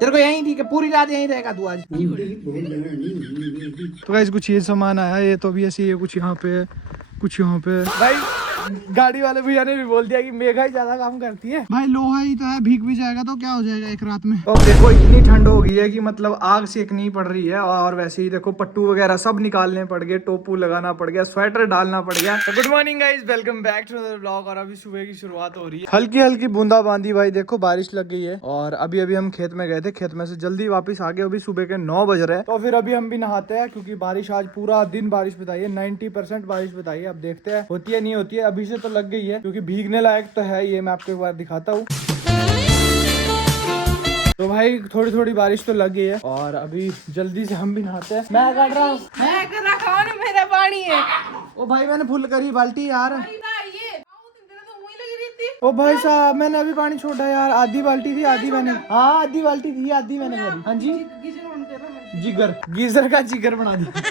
तेरे को यहीं ठीक है, पूरी रात यहीं रहेगा तू आज। तो गाइस कुछ ये सामान आया, ये तो भी ऐसे ही है, कुछ यहाँ पे कुछ यहाँ पे। भाई गाड़ी वाले भैया ने भी बोल दिया कि मेघा ही ज्यादा काम करती है। भाई लोहा ही तो है, भीग भी जाएगा तो क्या हो जाएगा एक रात में। तो देखो इतनी ठंड हो गई है कि मतलब आग सेकनी पड़ रही है। और वैसे ही देखो पट्टू वगैरह सब निकालने पड़ गए, टोपू लगाना पड़ गया, स्वेटर डालना पड़ गया। तो good morning guys, welcome back to the vlog. और अभी सुबह की शुरुआत हो रही है, हल्की हल्की बूंदाबांदी। भाई देखो बारिश लग गई है। और अभी अभी हम खेत में गए थे, खेत में से जल्दी वापस आ गए। अभी सुबह के 9 बज रहे हैं। तो फिर अभी हम भी नहाते हैं, क्योंकि बारिश आज पूरा दिन बारिश बताई है, 90% बारिश बताई है। अब देखते हैं होती है नहीं होती है। अभी से तो लग गई है, क्योंकि भीगने लायक तो है ये। मैं आपको एक बार दिखाता हूँ। तो भाई थोड़ी थोड़ी बारिश तो लग गई है, और अभी जल्दी से हम भी नहाते हैं। मैं कर रहा हूँ, मेरा पानी है। ओ भाई मैंने फुल करी बाल्टी यार। ओ भाई साहब मैंने अभी पानी छोड़ा यार, आधी बाल्टी थी, आधी मैंने, हाँ आधी बाल्टी थी, आधी मैंने भरी। हाँ जी जिगर, गीजर का जिगर बना दिया।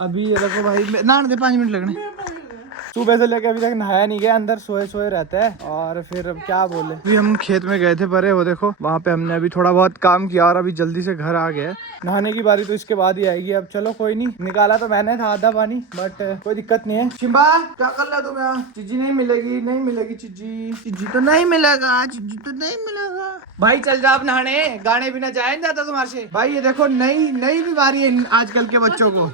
अभी ये देखो भाई नहाने दे, 5 मिनट लगने। सुबह से लेके अभी तक नहाया नहीं गया, अंदर सोए सोए रहता है। और फिर अब क्या बोले, अभी हम खेत में गए थे परे, वो देखो वहाँ पे हमने अभी थोड़ा बहुत काम किया, और अभी जल्दी से घर आ गए। नहाने की बारी तो इसके बाद ही आएगी। अब चलो कोई नहीं, निकाला तो मैंने था आधा पानी, बट कोई दिक्कत नहीं है। शिम्बा क्या कर रहा तुम यहाँ? चिज्जी नहीं मिलेगी, नहीं मिलेगी चिज्जी, चिज्जी तो नहीं मिलेगा, चिज्जी तो नहीं मिलेगा। भाई चल जा अब नहाने, गाने बिना जाया नहीं जाता तुम्हारे से। भाई ये देखो नई नई बीमारी है आजकल के बच्चों को,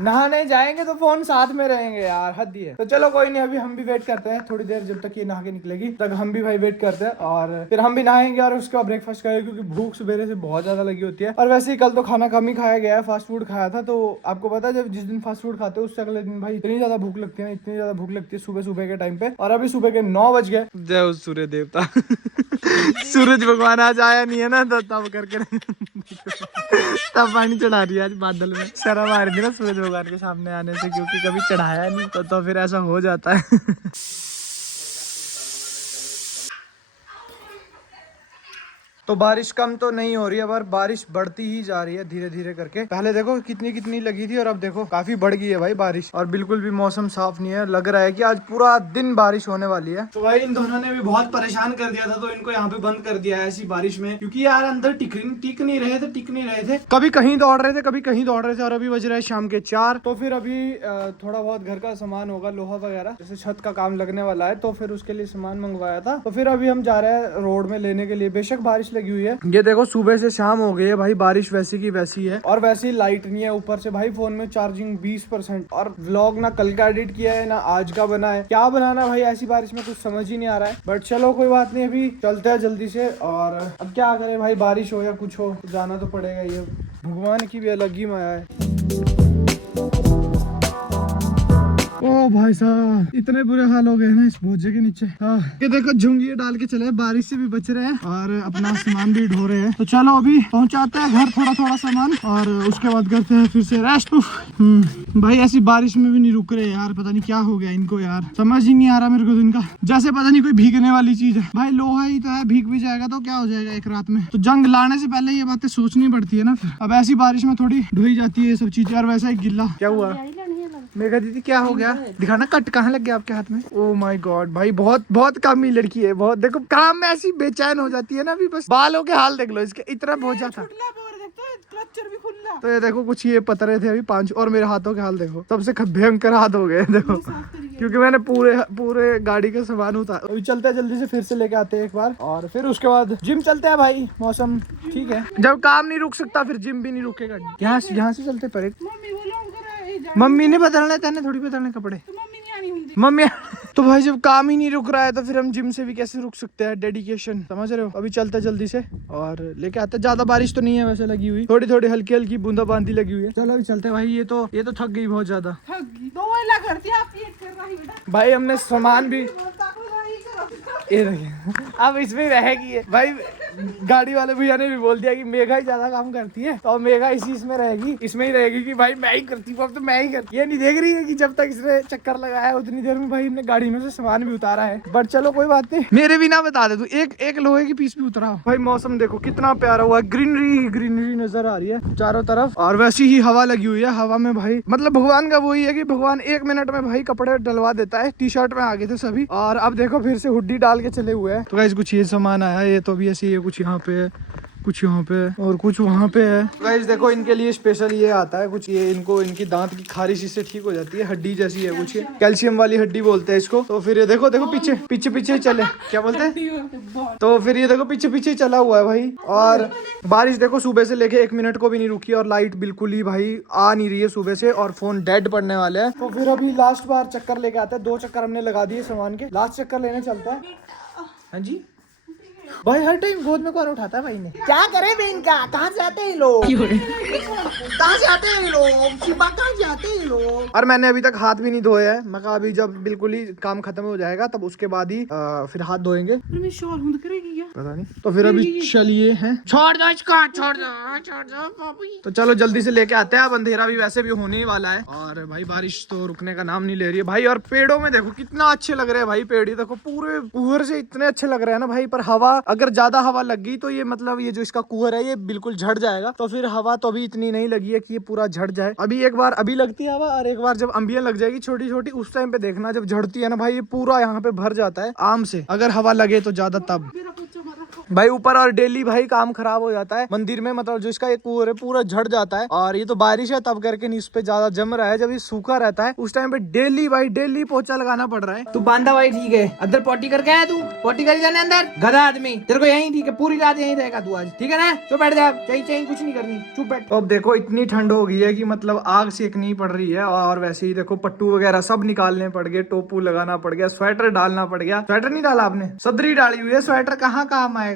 नहाने जाएंगे तो फोन साथ में रहेंगे यार, हद ही है। तो चलो कोई नहीं, अभी हम भी वेट करते हैं थोड़ी देर, जब तक ये नहा के निकलेगी तक हम भी भाई वेट करते हैं। और फिर हम भी नहाएंगे और उसके बाद ब्रेकफास्ट करेंगे, क्योंकि भूख सवेरे से बहुत ज्यादा लगी होती है। और वैसे ही कल तो खाना कम ही खाया गया है, फास्ट फूड खाया था। तो आपको पता है जब जिस दिन फास्ट फूड खाते हैं उससे अगले दिन भाई इतनी ज्यादा भूख लगती है, इतनी ज्यादा भूख लगती है सुबह सुबह के टाइम पे। और अभी सुबह के 9 बज गए। जय सूर्य देवता। सूरज भगवान आज आया नहीं है ना, तो तब करके तब पानी चढ़ा रही है आज बादल में। शर्म आ रही थी ना सूरज भगवान के सामने आने से, क्योंकि कभी चढ़ाया नहीं, तो फिर ऐसा हो जाता है। तो बारिश कम तो नहीं हो रही है, पर बारिश बढ़ती ही जा रही है धीरे धीरे करके। पहले देखो कितनी कितनी लगी थी, और अब देखो काफी बढ़ गई है भाई बारिश। और बिल्कुल भी मौसम साफ नहीं है, लग रहा है कि आज पूरा दिन बारिश होने वाली है। तो भाई इन दोनों ने भी बहुत परेशान कर दिया था, तो इनको यहाँ पे बंद कर दिया है ऐसी बारिश में, क्योंकि यार अंदर टिक नहीं रहे थे। कभी कहीं दौड़ रहे थे, कभी कहीं दौड़ रहे थे। और अभी बज रहे हैं शाम के 4। तो फिर अभी थोड़ा बहुत घर का सामान होगा, लोहा वगैरह, जैसे छत का काम लगने वाला है, तो फिर उसके लिए सामान मंगवाया था। तो फिर अभी हम जा रहे हैं रोड में लेने के लिए। बेशक बारिश लगी हुई है, ये देखो सुबह से शाम हो गई है भाई, बारिश वैसी की वैसी है। और वैसी लाइट नहीं है, ऊपर से भाई फोन में चार्जिंग 20%। और व्लॉग ना कल का एडिट किया है ना आज का बना है, क्या बनाना भाई ऐसी बारिश में, कुछ समझ ही नहीं आ रहा है। बट चलो कोई बात नहीं, अभी चलते हैं जल्दी से। और अब क्या करें भाई, बारिश हो या कुछ हो, जाना तो पड़ेगा। ये भगवान की भी अलग ही माया है। ओ भाई साहब इतने बुरे हाल हो गए ना इस भोजे के नीचे। ये देखो झुंगी डाल के चले, बारिश से भी बच रहे हैं और अपना सामान भी ढो रहे हैं। तो चलो अभी पहुंचाते हैं घर थोड़ा थोड़ा सामान, और उसके बाद करते हैं फिर से रेस्ट। भाई ऐसी बारिश में भी नहीं रुक रहे यार, पता नहीं क्या हो गया इनको यार, समझ ही नहीं आ रहा मेरे को तो इनका। जैसे पता नहीं कोई भीगने वाली चीज है। भाई लोहा ही तो है, भीग भी जाएगा तो क्या हो जाएगा एक रात में। तो जंग लाने से पहले ये बातें सोचनी पड़ती है ना। फिर अब ऐसी बारिश में थोड़ी ढोई जाती है ये सब चीजें। और वैसा ही गिल्ला क्या हुआ मेघा दीदी, क्या हो गया? दिखाना कट कहाँ लग गया आपके हाथ में? ओ माय गॉड भाई, बहुत बहुत कामी लड़की है, बहुत। देखो काम में ऐसी बेचैन हो जाती है ना। अभी बस बालों के हाल देख लो इसके, इतना भोजा था। तो ये देखो कुछ ये पतरे थे अभी 5, और मेरे हाथों के हाल देखो, सबसे भयंकर हाथ हो गए देखो, क्योंकि मैंने पूरे गाड़ी का सामान उतारा। अभी चलते हैं जल्दी से, फिर से लेके आते हैं एक बार, और फिर उसके बाद जिम चलते हैं भाई। मौसम ठीक है, जब काम नहीं रुक सकता फिर जिम भी नहीं रुकेगा। यहाँ से चलते परे। मम्मी ने बदलना, तेने थोड़ी बदलने कपड़े। मम्मी तो भाई जब काम ही नहीं रुक रहा है तो फिर हम जिम से भी कैसे रुक सकते हैं? डेडिकेशन, समझ रहे हो। अभी चलते जल्दी से और लेके आते। ज्यादा बारिश तो नहीं है वैसे लगी हुई, थोड़ी थोड़ी हल्की हल्की बूंदाबांदी लगी हुई है। चलो अभी चलते भाई। ये तो थक गई बहुत ज्यादा। भाई हमने सामान भी ये देखिए, अब इसमें रहेगी भाई। गाड़ी वाले भैया ने भी बोल दिया कि मेघा ही ज्यादा काम करती है, तो मेघा इसमें रहेगी, इसमें ही रहेगी कि भाई मैं ही करती हूँ, अब तो मैं ही करती। ये नहीं देख रही है कि जब तक इसने चक्कर लगाया उतनी देर में भाई हमने गाड़ी में से सामान भी उतारा है। बट चलो कोई बात नहीं, मेरे भी ना बता दे तू, एक लोहे की पीस भी उतरा। भाई मौसम देखो कितना प्यारा हुआ है, ग्रीनरी नजर आ रही है चारों तरफ, और वैसी ही हवा लगी हुई है। हवा में भाई मतलब भगवान का वही है कि भगवान 1 मिनट में भाई कपड़े डलवा देता है। टी शर्ट में आ गए थे सभी, और अब देखो फिर से हुड्डी डाल के चले हुए हैं। तो गाइस कुछ ये सामान आया, ये तो भी ऐसे ही है, कुछ यहाँ पे कुछ यहाँ पे और कुछ वहाँ पे है। गाइस देखो इनके लिए स्पेशल ये आता है कुछ, ये इनको इनकी दांत की खारिश इससे ठीक हो जाती है, हड्डी जैसी है कुछ, कैल्शियम वाली हड्डी बोलते हैं इसको। तो फिर ये देखो देखो पीछे पीछे पीछे चले, क्या बोलते हैं, तो फिर ये देखो पीछे पीछे चला हुआ है भाई। और बारिश देखो सुबह से लेके 1 मिनट को भी नहीं रुकी और लाइट बिल्कुल ही भाई आ नहीं रही है सुबह से, और फोन डेड पड़ने वाले हैं। तो फिर अभी लास्ट बार चक्कर लेके आते हैं, 2 चक्कर हमने लगा दिए सामान के, लास्ट चक्कर लेने चलता है। हाँ जी भाई, हर टाइम गोद में कौन उठाता है भाई ने, क्या करे बे इनका, कहाँ से आते हैं लोग, कहाँ से आते हैं लोग, शिबा कहाँ से आते हैं लोग। और मैंने अभी तक हाथ भी नहीं धोए हैं, मैं कहा अभी जब बिल्कुल ही काम खत्म हो जाएगा तब उसके बाद ही फिर हाथ धोएंगे। पता नहीं, तो फिर अभी चलिए हैं, छोड़ दो इसको, छोड़ दो। तो चलो जल्दी से लेके आते हैं, अब अंधेरा भी वैसे भी होने ही वाला है। और भाई बारिश तो रुकने का नाम नहीं ले रही है भाई। और पेड़ों में देखो कितना अच्छे लग रहे हैं भाई, पेड़ देखो पूरे कुहर से इतने अच्छे लग रहे हैं ना भाई। पर हवा, अगर ज्यादा हवा लग गई तो ये मतलब ये जो इसका कुहर है ये बिल्कुल झड़ जाएगा। तो फिर हवा तो अभी इतनी नहीं लगी है कि ये पूरा झड़ जाए। अभी एक बार अभी लगती है हवा, और एक बार जब अंबियां लग जाएगी छोटी छोटी, उस टाइम पे देखना जब झड़ती है ना भाई, ये पूरा यहाँ पे भर जाता है आम से, अगर हवा लगे तो ज्यादा तब भाई ऊपर। और डेली भाई काम खराब हो जाता है मंदिर में, मतलब जो इसका एक कुहर है पूरा झड़ जाता है। और ये तो बारिश है तब करके नहीं, इस पे ज्यादा जम रहा है, जब ये सूखा रहता है उस टाइम पे डेली भाई डेली पोछा लगाना पड़ रहा है। तू बांधा भाई ठीक है, अंदर पोटी करके आया, तू पोटी कर जाने अंदर, गधा आदमी, तेरे को यहीं ठीक है, पूरी रात यहीं रहेगा तू आज, ठीक है ना, चुप बैठ जा, चाहिए कुछ नहीं करनी, चुप बैठ। तो अब देखो इतनी ठंड हो गई है कि मतलब आग सेकनी पड़ रही है। और वैसे ही देखो पट्टू वगैरह सब निकालने पड़ गए, टोपू लगाना पड़ गया, स्वेटर डालना पड़ गया। स्वेटर नहीं डाला आपने, सदरी डाली हुई है, स्वेटर कहाँ काम आएगा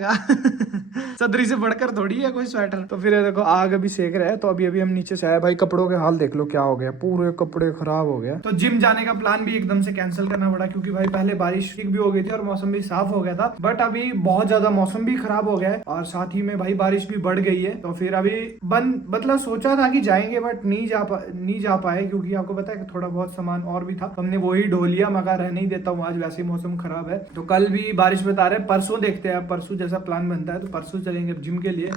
सदरी से बढ़कर थोड़ी है कोई स्वेटर। तो फिर देखो आग अभी सेक रहा है, तो अभी अभी हम नीचे से आए भाई। कपड़ों के हाल देख लो क्या हो गया, पूरे कपड़े खराब हो गया। तो जिम जाने का प्लान भी एकदम से कैंसिल करना पड़ा, क्योंकि भाई पहले बारिश ठीक भी हो गई थी और मौसम भी साफ हो गया था, बट अभी बहुत ज्यादा मौसम भी खराब हो गया है और साथ ही में भाई बारिश भी बढ़ गई है। तो फिर अभी बंद, मतलब सोचा था कि जाएंगे बट नहीं जा पाए, क्योंकि आपको पता है कि थोड़ा बहुत सामान और भी था, हमने वही ढो लिया। मगर रहने ही देता हूँ, आज वैसे ही मौसम खराब है। तो कल भी बारिश बता रहे, परसों देखते हैं, परसों जैसा प्लान बनता है तो परसों चलेंगे जिम के लिए।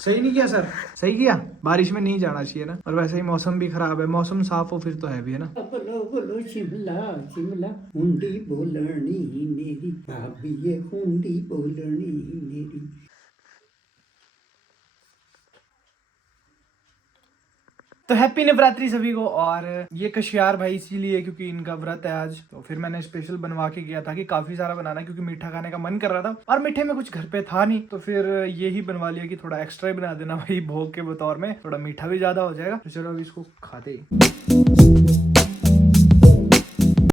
सही नहीं किया सर, सही किया, बारिश में नहीं जाना चाहिए ना, और वैसे ही मौसम भी खराब है, मौसम साफ हो फिर तो है भी, है ना। बोलो बोलो शिमला शिमला हुंडी बोलनी मेरी भाभी ये हुंडी बोलनी मेरी। तो हैप्पी नवरात्रि सभी को। और ये कशियार भाई इसीलिए क्योंकि इनका व्रत है आज, तो फिर मैंने स्पेशल बनवा के गया था कि काफी सारा बनाना, क्योंकि मीठा खाने का मन कर रहा था और मीठे में कुछ घर पे था नहीं, तो फिर ये ही बनवा लिया कि थोड़ा एक्स्ट्रा ही बना देना भाई, भोग के बतौर में थोड़ा मीठा भी ज्यादा हो जाएगा। तो चलो अभी इसको खाते ही।